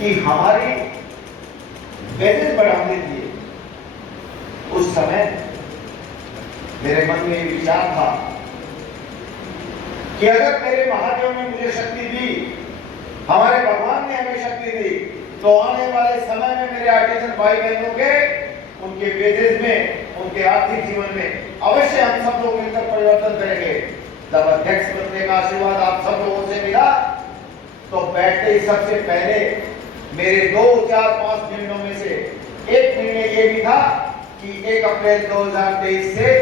कि हमारी वेजेस बढ़ाने के लिए उस समय मेरे मन में विचार था कि अगर मेरे महादेव ने मुझे शक्ति दी, हमारे भगवान ने हमें शक्ति दी तो आने वाले समय में मेरे आर्टिजन भाई बहनों के उनके वेजेस में, उनके आर्थिक जीवन में अवश्य हम सब लोग मिलकर परिवर्तन करेंगे। जब अध्यक्ष बनने का आशीर्वाद आप सब लोगों से मिला तो बैठते ही सबसे पहले मेरे दो चार पाँच निर्णयों में से एक निर्णय ये भी था कि एक अप्रैल 2023 से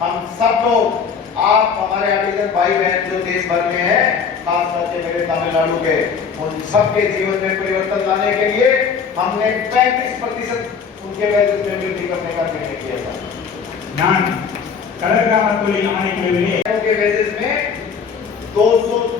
हम सब लोग आप हमारे आवेदन भाई बहन जो देश भर में है खास तौर मेरे तमिलनाडु के उन सबके जीवन में परिवर्तन लाने के लिए हमने 35 प्रतिशत उनके वेतन में वृद्धि करने का निर्णय किया था। नान कलर का मतलब आने के लिए उनके वेजेस में 200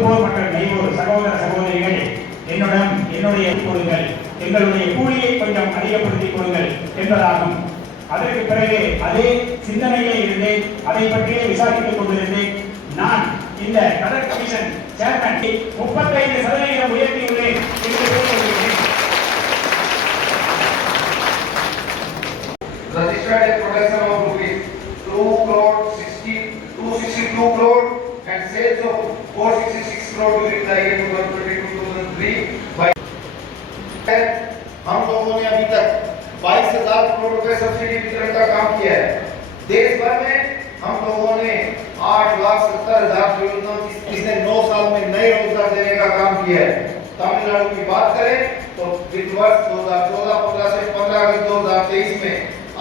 உத்தியோகபூர்வமற்ற நெய்வோர் சகோதர சகோதரிகள் என்னுடன் என்னுடைய கொடுங்கள். எங்களுடைய கூலியை கொஞ்சம் அதிகப்படுத்திக் கொடுங்கள் என்பதாகும். அதற்கு பிறகு அதே சிந்தனையிலே இருந்து அதை பற்றியே விசாரித்துக் கொண்டிருந்தேன். நான் இந்த கலர் கமிஷன் சேர்மன் முப்பத்தைந்து சதவீதம் உயர்த்தியுள்ளேன் என்று கூறியிருக்கிறேன் Registered production of rupees 2 crore 60, 262 crore and sales of 460. During the year 2022-2023 by हम लोगों ने अभी तक 22,000 करोड़ रुपए सब्सिडी वितरण का काम किया है देश भर में हम लोगों ने आठ लाख सत्तर हज़ार योजना पिछले नौ साल में नए रोज़गार देने का काम किया है तमिलनाडु की बात करें तो वित्त वर्ष 2014-15 से 15 अगस्त 2023 में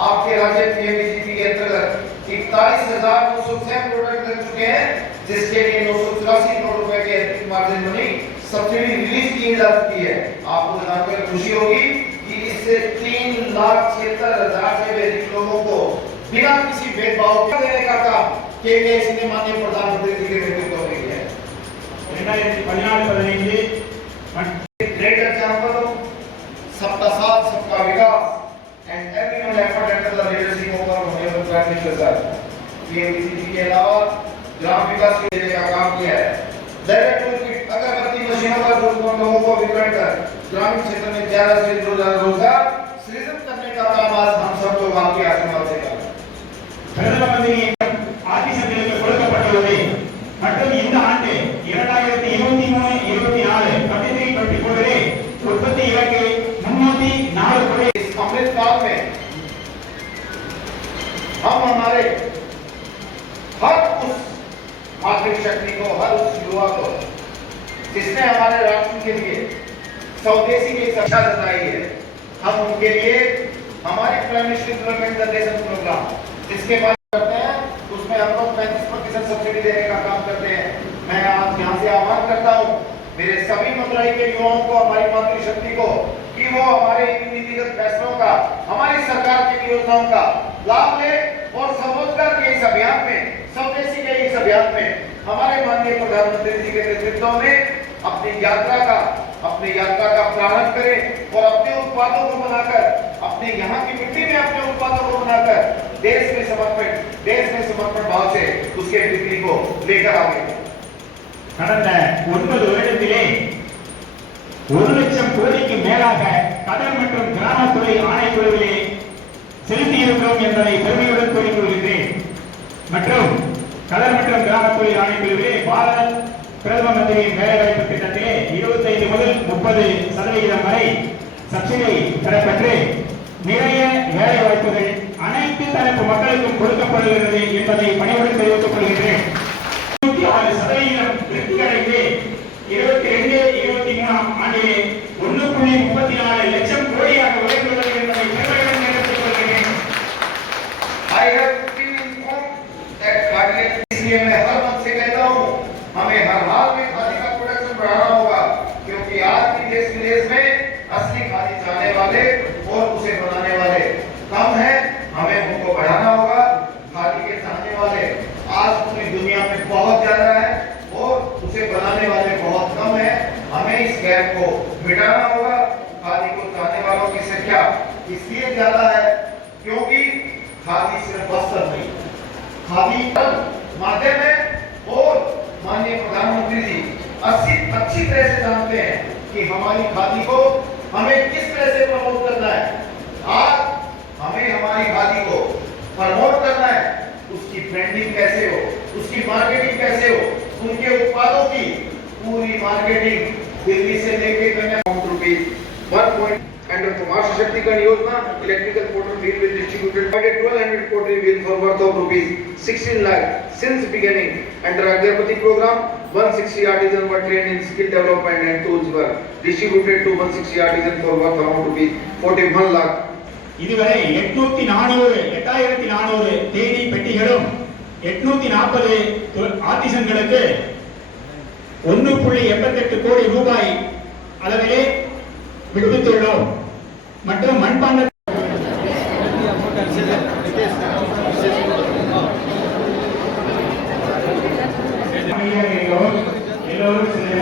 आपके राज्य पीएमजीपी के अंतर्गत इकतालीस हज़ार नौ सौ छह प्रोडक्ट लग चुके हैं जिसके लिए नौ सौ चौरासी करोड़ रुपए माध्यम बनी सब्सिडी रिलीज़ की जा सकती है। आपको जानकर खुशी होगी कि इससे तीन लाख छिहत्तर हज़ार से अधिक लोगों को बिना किसी भेदभाव के देने का काम के के ने माननीय प्रधानमंत्री जी के नेतृत्व में किया है। ग्रेट एग्जांपल अच्छा सबका साथ सबका विकास। And everyone effort under the leadership of our honourable prime minister sir मशीनों लोगों को वितरण कर ग्रामीण क्षेत्र में ज़्यादा से ज़्यादा रोज़गार सृजन करने का काम आज हम सब लोग आपके आशीर्वाद से कर हमारे राष्ट्र के लिए स्वदेशी की शिक्षा जताई है। हम उनके लिए हमारे प्राइम मिनिस्टर प्रोग्राम जिसके बाद करते हैं, उसमें हम लोग पैंतीस प्रतिशत सब्सिडी देने का काम करते हैं। मैं आज यहाँ से आह्वान करता हूँ, मेरे सभी मदुरई के युवाओं को, हमारी मातृशक्ति को, कि वो हमारे नीतिगत फैसलों का, हमारी सरकार की योजनाओं का लाभ ले और स्वरोजगार के इस अभियान में, स्वदेशी के इस अभियान में, हमारे माननीय प्रधानमंत्री जी के नेतृत्व में अपनी यात्रा का अपनी यात्रा का प्रारंभ करें और अपने उत्पादों को बनाकर अपने यहाँ की मिट्टी में अपने उत्पादों को बनाकर देश में समर्पण देश में समर्पण भाव से उसके बिक्री को लेकर आगे கடந்த ஒன்பது வருடத்திலே ஒரு லட்சம் கோடிக்கு மேலாக கடல் மற்றும் கிராமத்துறை ஆணைக்குழுவிலே செலுத்தியிருக்கிறோம் என்பதை பெருமையுடன் கூறிக்கொள்கின்றேன் மற்றும் கடல் மற்றும் கிராமத்துறை ஆணைக்குழுவிலே பாரத் பிரதம மந்திரியின் வேலைவாய்ப்பு திட்டத்திலே இருபத்தைந்து முதல் முப்பது சதவிகிதம் வரை சப்சிடி பெறப்பெற்று நிறைய வேலை வாய்ப்புகள் அனைத்து தரப்பு மக்களுக்கும் கொடுக்கப்படுகிறது என்பதை பணியுடன் தெரிவித்துக் கொள்கின்றேன். ஆறு சதவீதம் திருப்தி அடைந்து இருபத்தி ரெண்டு இருபத்தி மூணாம் ஆண்டிலே ஒன்று புள்ளி முப்பத்தி நாலு லட்சம் கோடியாக உயர்ந்துள்ளது என்பதை பெருமையுடன் தெரிவித்துக் கொள்கிறேன். माध्यम है और माननीय प्रधानमंत्री जी अच्छी अच्छी तरह से जानते हैं कि हमारी खादी को हमें किस तरह से प्रमोट करना है। आज हमें हमारी खादी को प्रमोट करना है। उसकी ब्रांडिंग कैसे हो, उसकी मार्केटिंग कैसे हो, उनके उत्पादों की पूरी मार्केटिंग दिल्ली से लेके Kanyakumari rupees one point under Kumar Shaktikan Yojana, electrical motor wheel will distributed by 1240 wheel for worth of rupees 16 lakh since beginning under Agyapati program. 160 artisan were trained in skill development and tools were distributed to 160 artisan for worth amount rupees 41 lakh. இதுவரை எட்நூத்தி நானூறு எட்டாயிரத்தி நானூறு தேனி பெட்டிகளும் எட்நூத்தி நாற்பது ஆர்டிசன்களுக்கு ஒன்று புள்ளி எண்பத்தெட்டு கோடி ரூபாய் அளவிலே விடுவித்துள்ளோம் மற்றும் மண்பாண்ட எல்லோரும் சில